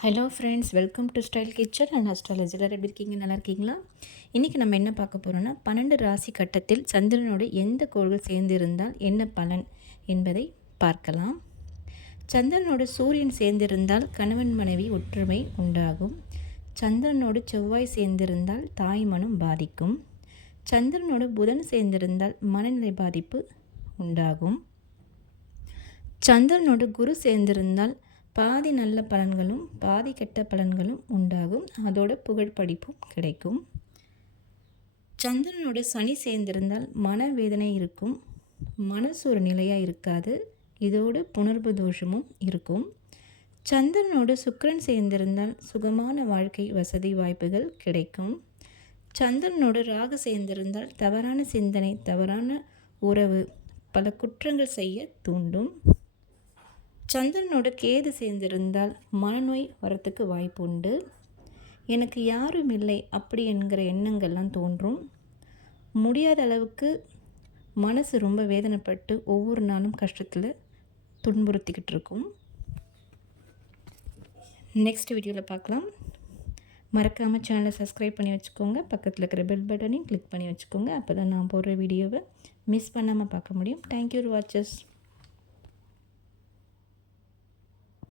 Hello friends, welcome to style kitchen and astrology. எல்லாரும் எப்படி இருக்கீங்க? நல்லா இருக்கீங்களா? இன்றைக்கி நம்ம என்ன பார்க்க போகிறோன்னா, 12 ராசி கட்டத்தில் சந்திரனோடு எந்த கோள்கள் சேர்ந்து இருந்தால் என்ன பலன் என்பதை பார்க்கலாம். சந்திரனோடு சூரியன் சேர்ந்திருந்தால் கணவன் மனைவி ஒற்றுமை உண்டாகும். சந்திரனோடு செவ்வாய் சேர்ந்திருந்தால் தாய் மனம் பாதிக்கும். சந்திரனோடு புதன் சேர்ந்திருந்தால் மனநிலை பாதிப்பு உண்டாகும். சந்திரனோடு குரு சேர்ந்திருந்தால் பாதி நல்ல பலன்களும் பாதி கெட்ட பலன்களும் உண்டாகும். அதோட புகழ்படிப்பும் கிடைக்கும். சந்திரனோட சனி சேர்ந்திருந்தால் மனவேதனை இருக்கும். மனசு ஒரு நிலையாக இருக்காது. இதோடு புணர்வு தோஷமும் இருக்கும். சந்திரனோடு சுக்கிரன் சேர்ந்திருந்தால் சுகமான வாழ்க்கை வசதி வாய்ப்புகள் கிடைக்கும். சந்திரனோடு ராகு சேர்ந்திருந்தால் தவறான சிந்தனை, தவறான உறவு, பல குற்றங்கள் செய்ய தூண்டும். சந்திரனோட கேது சேர்ந்திருந்தால் மனநோய் வரத்துக்கு வாய்ப்பு உண்டு. எனக்கு யாரும் இல்லை அப்படி என்கிற எண்ணங்கள்லாம் தோன்றும். முடியாத அளவுக்கு மனசு ரொம்ப வேதனைப்பட்டு ஒவ்வொரு நாளும் கஷ்டத்தில் துன்புறுத்திக்கிட்டு இருக்கும். நெக்ஸ்ட் வீடியோவில் பார்க்கலாம். மறக்காமல் சேனலை சப்ஸ்கிரைப் பண்ணி வச்சுக்கோங்க. பக்கத்தில் இருக்கிற பெல் பட்டனையும் கிளிக் பண்ணி வச்சுக்கோங்க. அப்போ தான் நான் போடுற வீடியோவை மிஸ் பண்ணாமல் பார்க்க முடியும். Thank you watches.